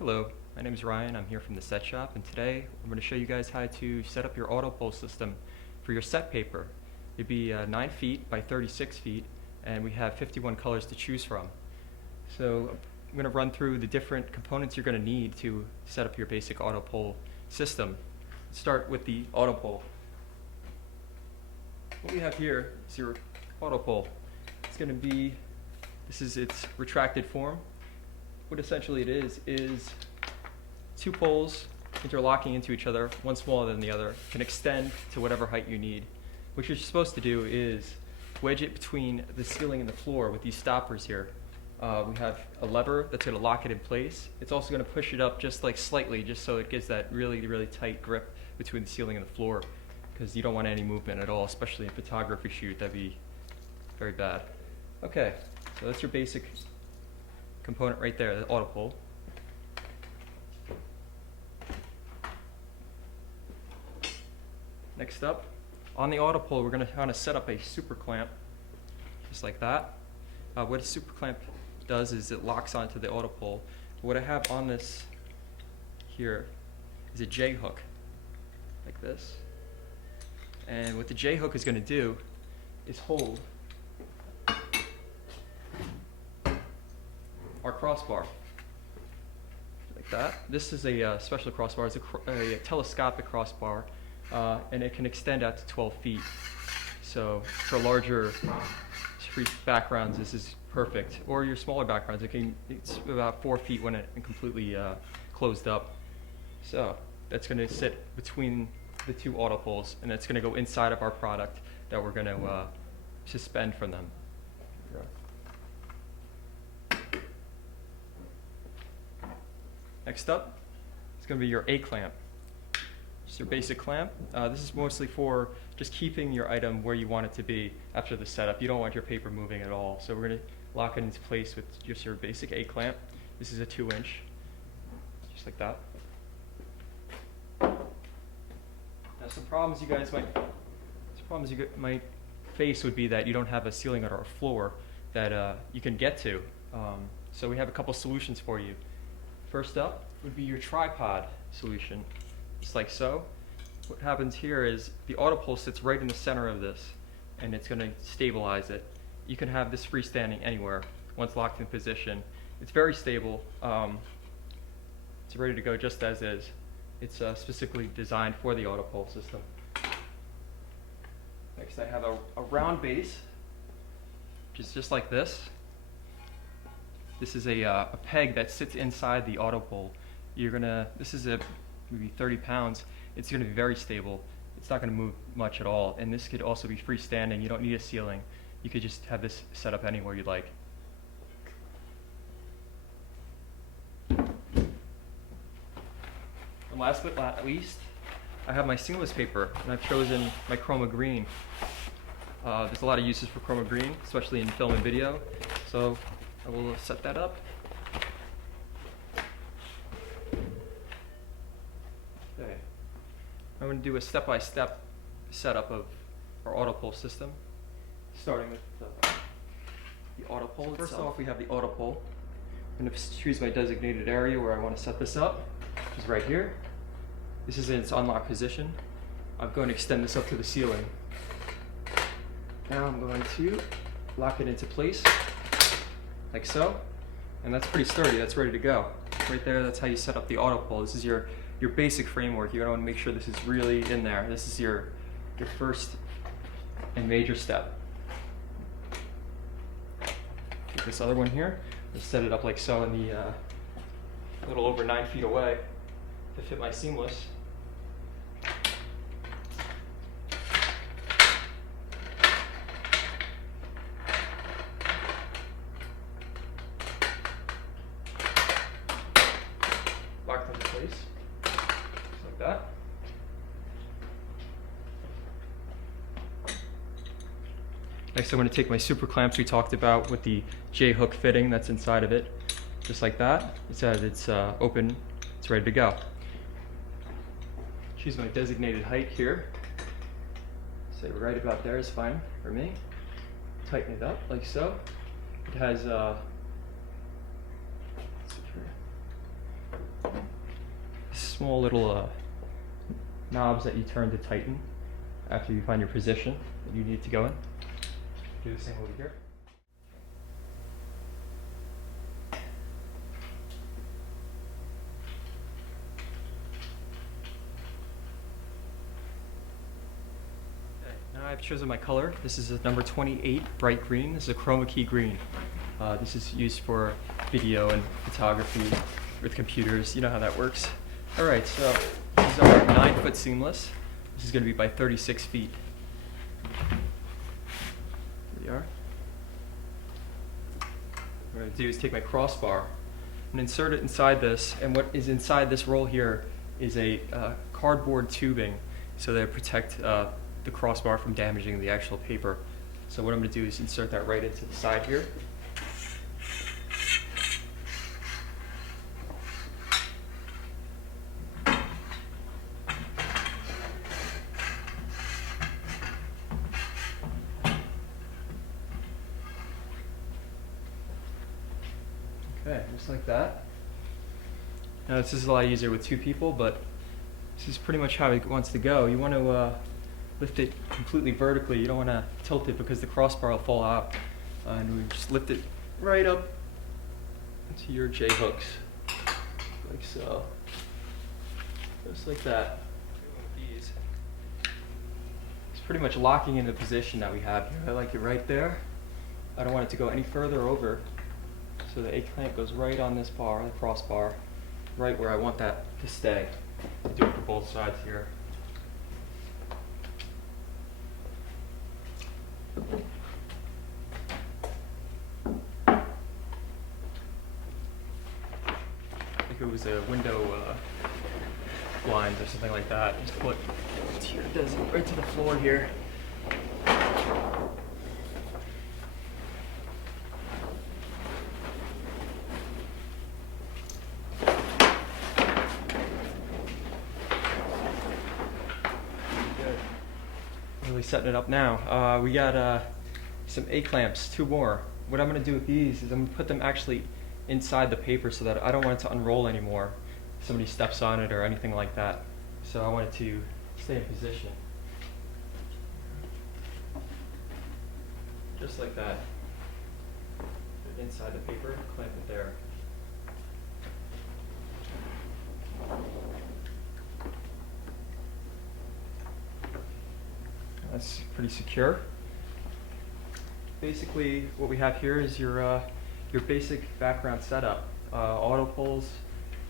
Hello, my name is Ryan. I'm here from the Set Shop, and today I'm going to show you guys how to set up your AutoPole system for your set paper. It'd be 9 feet by 36 feet, and we have 51 colors to choose from. So I'm going to run through the different components you're going to need to set up your basic AutoPole system. Let's start with the AutoPole. What we have here is your AutoPole. It's going to be, this is its retracted form. What essentially it is 2 poles interlocking into each other, one smaller than the other, can extend to whatever height you need. What you're supposed to do is wedge it between the ceiling and the floor with these stoppers here. We have a lever that's going to lock it in place. It's also going to push it up just like slightly, just so it gives that really, really tight grip between the ceiling and the floor, because you don't want any movement at all, especially in a photography shoot. That'd be very bad. Okay, so that's your basic component right there, the AutoPole. Next up, on the AutoPole, we're going to want to set up a super clamp, just like that. What a super clamp does is it locks onto the AutoPole. What I have on this here is a J hook, like this. And what the J hook is going to do is hold our crossbar, like that. This is a special crossbar. It's a telescopic crossbar, and it can extend out to 12 feet. So for larger street backgrounds, this is perfect. Or your smaller backgrounds, it's about 4 feet when it's completely closed up. So that's going to sit between the 2 AutoPoles, and it's going to go inside of our product that we're going to suspend from them. Next up, it's going to be your A-clamp. Just your basic clamp. This is mostly for just keeping your item where you want it to be after the setup. You don't want your paper moving at all. So we're going to lock it into place with just your basic A-clamp. This is a 2-inch, just like that. Now some problems you guys might face would be that you don't have a ceiling or a floor that you can get to. So we have a couple solutions for you. First up would be your tripod solution, just like so. What happens here is the AutoPole sits right in the center of this, and it's going to stabilize it. You can have this freestanding anywhere once locked in position. It's very stable. It's ready to go just as is. It's specifically designed for the AutoPole system. Next, I have a round base, which is just like this. This is a peg that sits inside the AutoPole. This is maybe 30 pounds. It's going to be very stable. It's not going to move much at all. And this could also be freestanding. You don't need a ceiling. You could just have this set up anywhere you'd like. And last but not least, I have my seamless paper, and I've chosen my chroma green. There's a lot of uses for chroma green, especially in film and video. So I will set that up. Okay. I'm going to do a step-by-step setup of our AutoPole system, starting with the AutoPole. First off, we have the AutoPole. I'm going to choose my designated area where I want to set this up, which is right here. This is in its unlocked position. I'm going to extend this up to the ceiling. Now I'm going to lock it into place, like so, and that's pretty sturdy. That's ready to go. Right there, that's how you set up the AutoPole. This is your basic framework. You're going to want to make sure this is really in there. This is your first and major step. Take this other one here, just set it up like so in the a little over 9 feet away to fit my seamless. Locked into place, just like that. Next, I'm going to take my super clamps we talked about with the J-hook fitting that's inside of it, just like that. It says it's open, it's ready to go. Choose my designated height here. Say right about there is fine for me. Tighten it up like so. It has small little knobs that you turn to tighten after you find your position that you need to go in. Do the same over here. Now I've chosen my color. This is a number 28 bright green. This is a chroma key green. This is used for video and photography with computers. You know how that works. Alright, so these are 9-foot seamless. This is going to be by 36 feet. Here we are. What I'm going to do is take my crossbar and insert it inside this, and what is inside this roll here is a cardboard tubing so that it protect the crossbar from damaging the actual paper. So what I'm going to do is insert that right into the side here. Okay, just like that. Now this is a lot easier with 2 people, but this is pretty much how it wants to go. You want to lift it completely vertically. You don't want to tilt it because the crossbar will fall out. And we just lift it right up into your J hooks, like so. Just like that. It's pretty much locking in the position that we have here. I like it right there. I don't want it to go any further over. So the A-clamp goes right on this bar, the crossbar, right where I want that to stay. I'll do it for both sides here. If it was a window blinds or something like that, just put it here, it does it right to the floor here. Really setting it up now. We got some A-clamps, 2 more. What I'm going to do with these is I'm going to put them actually inside the paper so that I don't want it to unroll anymore if somebody steps on it or anything like that. So I want it to stay in position. Just like that. Put it inside the paper, clamp it there. That's pretty secure. Basically, what we have here is your basic background setup: AutoPoles,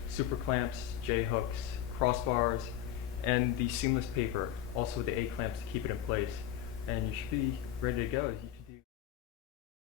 super clamps, J hooks, crossbars, and the seamless paper, also with the A clamps to keep it in place. And you should be ready to go.